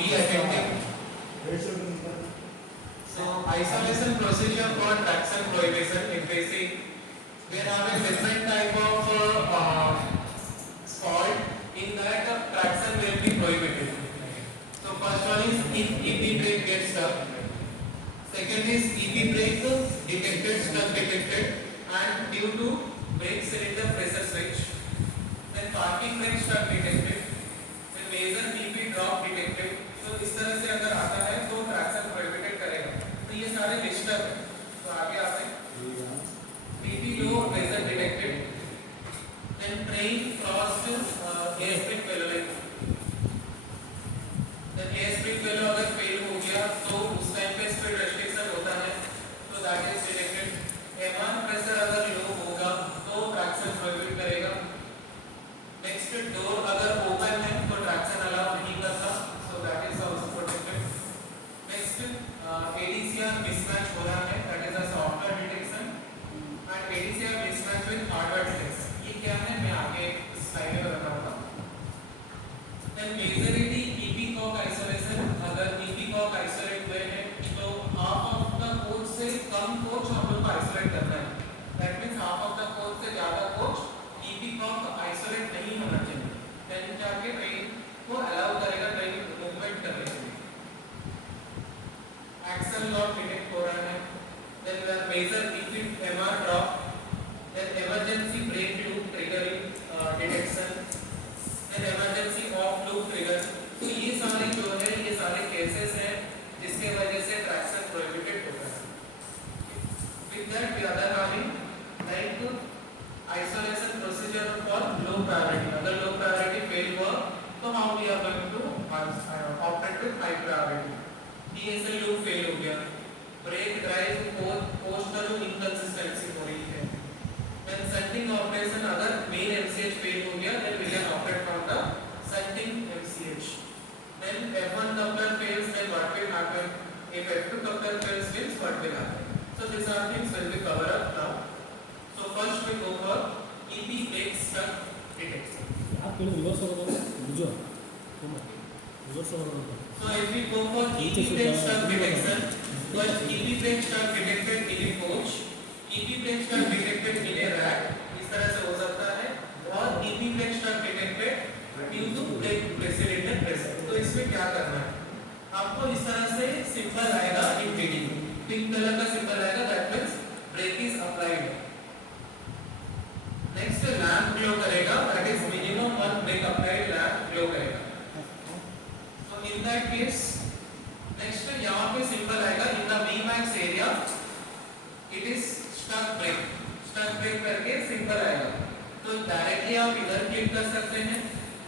be attentive. So isolation procedure for traction prohibition in basic, there are a different type of fault in that traction will be prohibited. So first one is if EP brake gets stuck. Second is EP brake detected, stuck detected, and due to brake cylinder pressure switch. Then parking brake stuck detected. Then major EP drop detected. तो इस तरह से अगर आता है तो traction prohibited करेगा। तो ये सारे डिस्टर्ब है। तो आगे आते हैं PP low major detected. Then train crossed airspeed failure। Then airspeed failure अगर फेल हो गया तो उस टाइम पे स्पीड रेस्ट्रिक्शन होता है तो that is detected. MR pressure अगर लो होगा तो ट्रैक्शन प्रोहिबिट करेगा। नेक्स्ट डोर अगर ओपन है तो ट्रैक्शन अलाउ नहीं करता so that is also protected. Next ADCR mismatch हो रहा है that is a software detection and ADCR mismatch with hardware detection. ये क्या है मैं आगे स्लाइड में बताऊंगा। Then majority EP cock isolation, अगर ईपी कॉक आइसोलेट हुए हैं तो हाफ ऑफ द कोच से कम कोच हम लोग को आइसोलेट करना है। That means half of the coach से ज्यादा कोच ईपी कॉक आइसोलेट नहीं होना चाहिए। देन जाके ट्रेन को अलाउ करेगा ट्रेन मूवमेंट करने के लिए। एक्सल लॉक डिटेक्ट हो रहा है। Then major EP MR drop. Then emergency brake loop triggering detection. Then emergency off loop trigger. तो ये सारे जो है ये सारे केसेस हैं जिसके वजह से ट्रैक्शन प्रोहिबिटेड होता है। With that we are having like isolation procedure for low priority. अगर low priority fail हुआ तो how we are going to operate with high priority. DSL loop fail हो गया, brake drive postal inconsistency हो रही है। Then shunting operation अगर main MCH fail हो गया then we can operate from the shunting MCH. Then F1 coupler fails then what will happen? If F2 coupler fails means what will happen? So these are things will be covered up now. So first we go for EP brake stuck detection. आप केवल reverse करो बुझो reverse करो। So if we go for EP brake stuck detection, first EP brake stuck detected in a coach, EP brake stuck detected in a rack, इस तरह से हो सकता है, और EP brake stuck detected due to brake cylinder pressure। तो इसमें क्या करना है? आपको इस तरह से सिंबल आएगा इन वीडियो, पिंक कलर का सिंबल आएगा that means brake is applied. Next lamp glow करेगा that is minimum one brake applied lamp glow करेगा। So in that case next यहाँ पे सिंबल आएगा in the Vmax area it is stuck brake करके symbol आएगा। तो directly आप इधर क्लिक कर सकते हैं,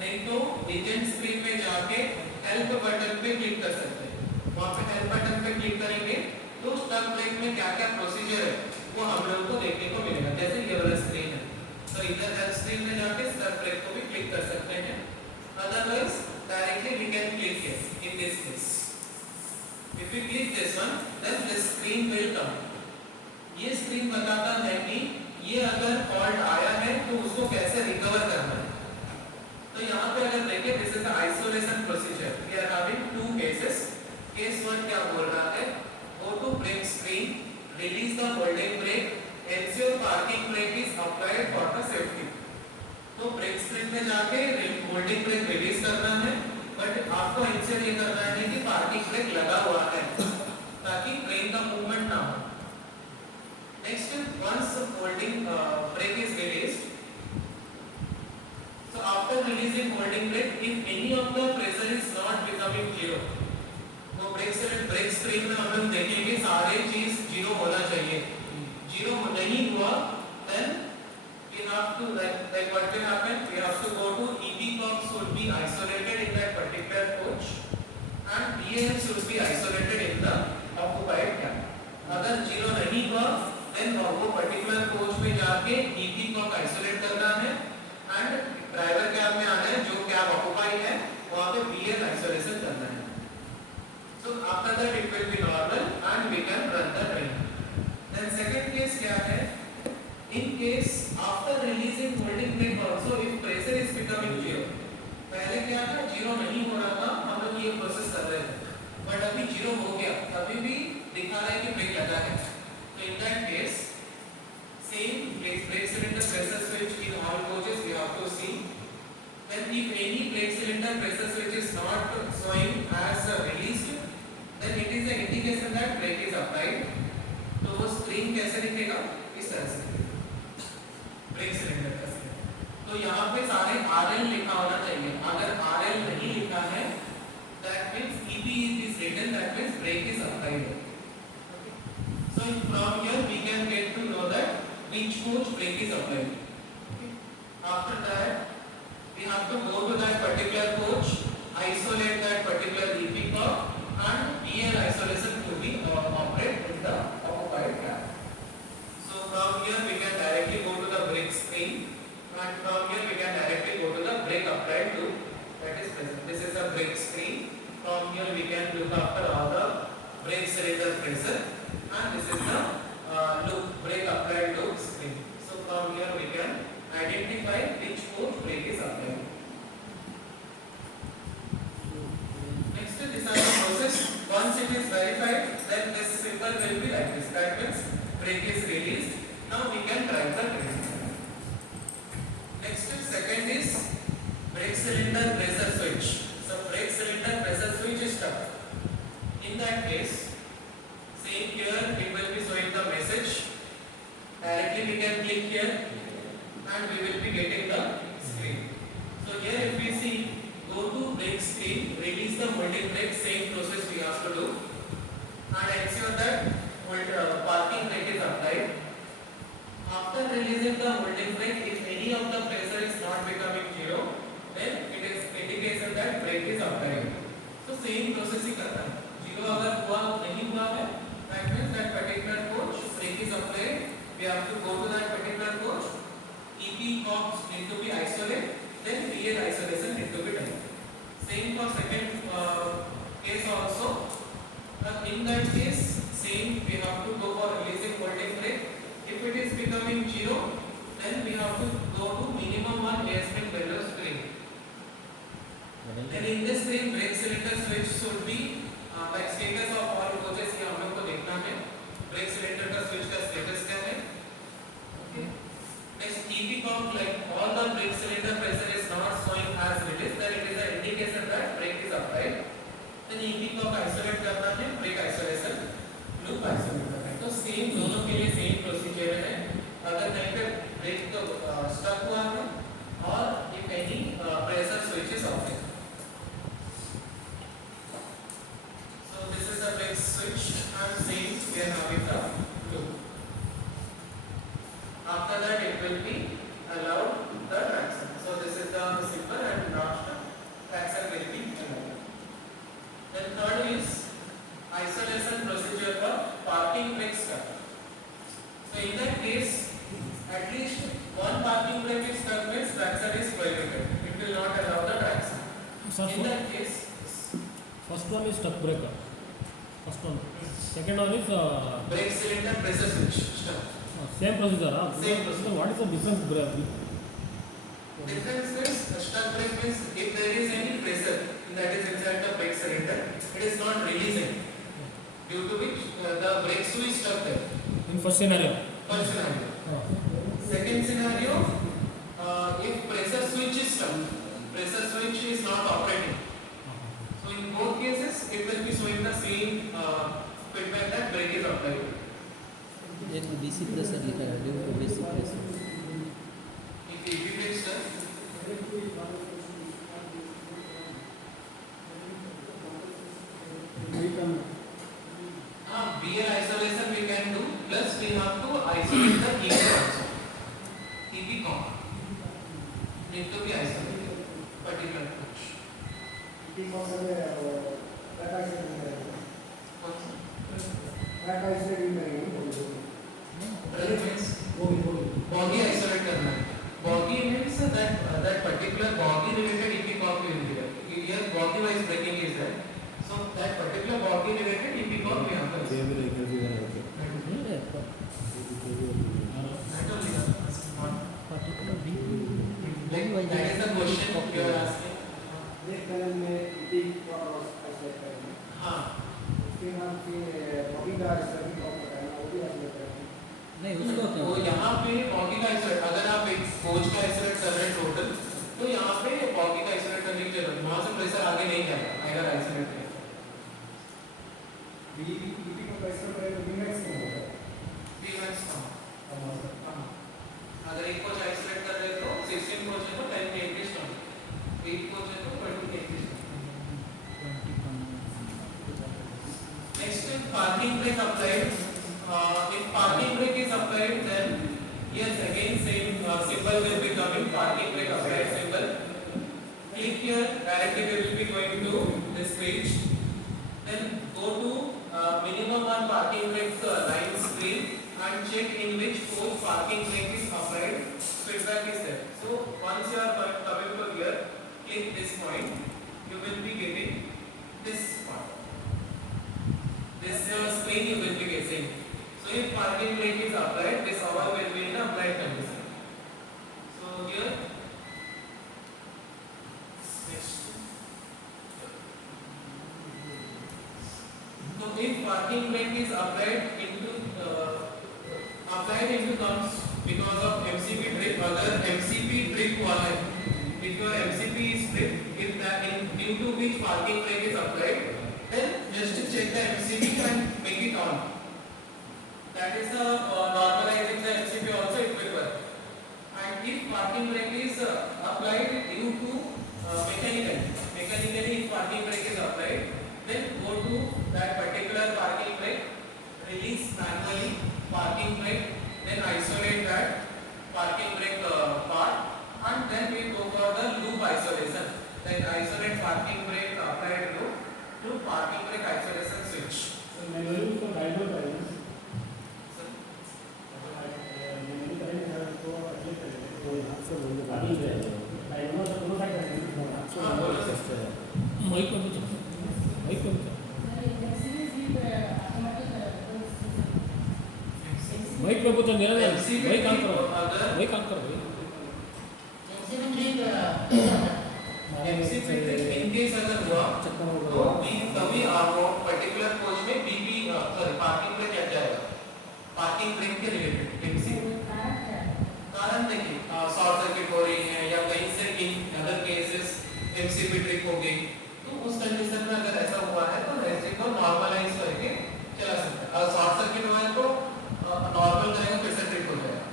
नहीं तो रीजन स्क्रीन में जाके हेल्प बटन पे क्लिक कर सकते हैं। वहाँ पे हेल्प बटन पे क्लिक करेंगे तो स्टक ब्रेक में क्या क्या प्रोसीजर है वो हम लोगों को देखने को मिलेगा। जैसे ये वाला स्क्रीन है तो इधर हेल्प स्क्रीन में जाके स्टक ब्रेक को भी क्लिक कर सकते हैं। Otherwise directly we can click in this case. If you click this one then this screen will come. ये स्क्रीन बताता है कि ये अगर फॉल्ट आया है तो उसको कैसे रिकवर करना है। तो यहाँ पे अगर देखें this is the isolation procedure. We are having two cases. Case one क्या बोल रहा है? Go to brake screen, release the holding brake, ensure parking brake is applied for the safety. तो ब्रेक स्क्रीन में जाके होल्डिंग ब्रेक रिलीज करना है, but आपको एंश्योर ये करना है कि पार्किंग ब्रेक लगा हुआ है ताकि ट्रेन का मूवमेंट ना हो। Next, once holding brake is released, so after releasing holding brake, if any of the pressure is not becoming zero, तो ब्रेक स्क्रीन में हम लोग देखेंगे सारे चीज जीरो होना चाहिए। जीरो नहीं हुआ, then we have to like what will happen? We have to go to EP cock should be isolated in that particular coach, and BAF should be isolated in the occupied cab. अगर zero नहीं हुआ then वो particular coach में जाके EP को isolate करना है and driver cab में आना है जो कैब ऑक्युपाई है वहां पे बीएल आइसोलेशन करना है। So after that it will be normal and we can run the train. Then second case क्या है? In case after releasing holding brake also if pressure is becoming zero. पहले क्या था? जीरो नहीं हो रहा था, हम लोग ये प्रोसेस कर अभी भी दिखा रहा है कि ब्रेक लगा है, तो इन that case same brake cylinder pressure switch in all coaches we have to see. Then if any brake cylinder pressure switch is not showing as released, then it is an indication that brake is applied. तो वो screen कैसे दिखेगा, इस तरह से brake cylinder का screen. तो यहाँ पे सारे RL लिखा होना चाहिए, अगर RL नहीं लिखा है that means EP is written, that means brake is applied. So from here we can get to know that which coach brake is applied. After that we have to go to that particular coach, isolate that particular EP curve and PL isolation to be operated in the occupied gap. So from here we can directly go to the brake screen, and from here we can directly go to the brake applied loop that is present. This is the brake screen. From here we can look after all the brake cylinder pressure, and this is the loop, brake applied loop screen. So from here we can identify which coach brake is applied. Next, this is the process. Once it is verified, then this symbol will be like this. That means brake is released. Now we can drive the train. Next, second is brake cylinder pressure switch. So brake cylinder pressure switch is stuck. In that case, same here it will be showing the message. Directly we can click here and we will be getting the screen. So here if we see, go to brake screen, release the molding brake, same process we have to do, and ensure that parking brake is applied. After releasing the molding brake, if any of the pressure is not becoming zero, then it is indication that brake is applied. So same process ही करना है. Zero अगर हुआ नहीं हुआ है, that means that particular coach brake is applied. We have to go to that particular coach. EP cogs need to be isolated, then PL isolation need to be done. Same for second case also. In that case, same we have to go for releasing molding brake. If it is becoming zero, then we have to go to minimum one ASPIN value screen. Then in this screen, brake cylinder switch should be like status of all coaches की हम लोग को देखना है. Brake cylinder का switch का status क्या है? Okay. Next, EP count, like all the brake cylinder pressure is not showing as released, then it is an indication that brake is applied. Then EP count isolate करना है, brake isolation, loop isolate करना है. तो same दोनों के लिए same procedure है. अगर कहीं पे brake तो stuck हुआ है और if any pressure switch is off. So this is the brake switch and same we are having the loop. After that it will be allowed the traction. So this is the simple and last traction will be allowed. Then third is isolation procedure for parking brake stuck. So in that case, at least one parking brake is stuck means traction is prohibited. It will not allow the traction. In that case, first one is stuck breaker. First one. Second one is brake cylinder pressure switch stuck. Same procedure. Same procedure. So what is the difference? Difference is stuck brake means if there is any pressure that is inside the brake cylinder, it is not releasing, due to which the brake shoe is stuck there. In first scenario. First scenario. Second scenario, if pressure switch is stuck, pressure switch is not operating. So in both cases, it will be showing the same feedback that brake is applied. एक DC pressure लिखा है, due to DC pressure. If EP brake stuck, BL isolation we can do, plus we have to isolate the EP also. EP comp need to be isolated, particular coach. Boggy isolate करना है. Boggy means that particular boggy related EP comp will be there. Here boggy wise braking is there. So that particular boggy related EP comp we have to. Like that is the question you are asking. हाँ. नहीं उसको तो क्यों यहाँ पे body का isolate, अगर आप एक कोच का आइसोलेट कर रहे हैं टोटल, तो यहाँ पे बॉडी का आइसोलेट करने की जरूरत, वहाँ से प्रेशर आगे नहीं जाएगा अगर आइसोलेट करें। Vmax कम। अगर एक कोच आइसोलेट कर रहे तो 16 कोच है तो 10 के इंक्रीज कम, 8 कोच है तो 20 के increase come. Next, parking brake applied. If parking brake is applied, then yes, again same symbol will be coming. Parking brake applied symbol. Click here. Directly we will be going to this page. Then go to minimum one parking brake line screen and check in which coach parking brake is applied. Feedback is there. So once you are coming to here, click this point. You will be getting this part. This screen you will be getting. So if parking brake is applied, this hour will be in applied condition. So here, next. So if parking brake is applied into comes because of MCP trip, अगर MCP trip वाला है, if your MCP is trip, if that in due to which parking brake is applied, then just check the MCP and make it on. That is the normalizing the MCP also it will work. And if parking brake is applied due to mechanically if parking brake is applied, then go to that particular parking brake, release manually parking brake, then isolate that parking brake part, and then we go for the loop isolation. Then isolate parking brake applied loop to parking brake isolation switch. Manually उसको guide हो जाएगा So, manually guide को apply करेंगे तो यहाँ से बोल दो गाड़ी है डायग्नोस दोनों साइड करेंगे हाँ, बोलो सर। माइक पे पूछो, माइक पे पूछो, माइक पे पूछो, मेरा MCP वही काम करो, अगर वही काम करो भाई। MCP in case अगर हुआ तो तभी आपको पर्टिकुलर कोच में बीपी सॉरी पार्किंग ब्रेक लग जाएगा, पार्किंग ब्रेक के रिलेटेड MCP कारण देखिए शॉर्ट सर्किट हो रही है या कहीं से in other cases MCP trip हो गई, तो उस कंडीशन में अगर ऐसा हुआ है तो रेजिस्टर को नॉर्मलाइज करके चला सकते हैं। अगर शॉर्ट सर्किट हुआ है तो नॉर्मल करेंगे फिर से ट्रिप हो जाएगा।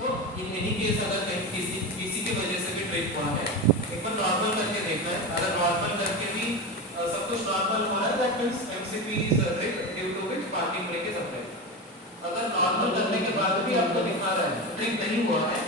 तो इन एनी केस अगर कहीं किसी की वजह से भी ट्रिप हुआ है, एक बार नॉर्मल करके देखना है। अगर नॉर्मल करके भी सब कुछ नॉर्मल हुआ है, that means MCP is trip due to which parking brake is applied. अगर नॉर्मल करने के बाद भी आपको दिखा रहा है ट्रिप नहीं हुआ है,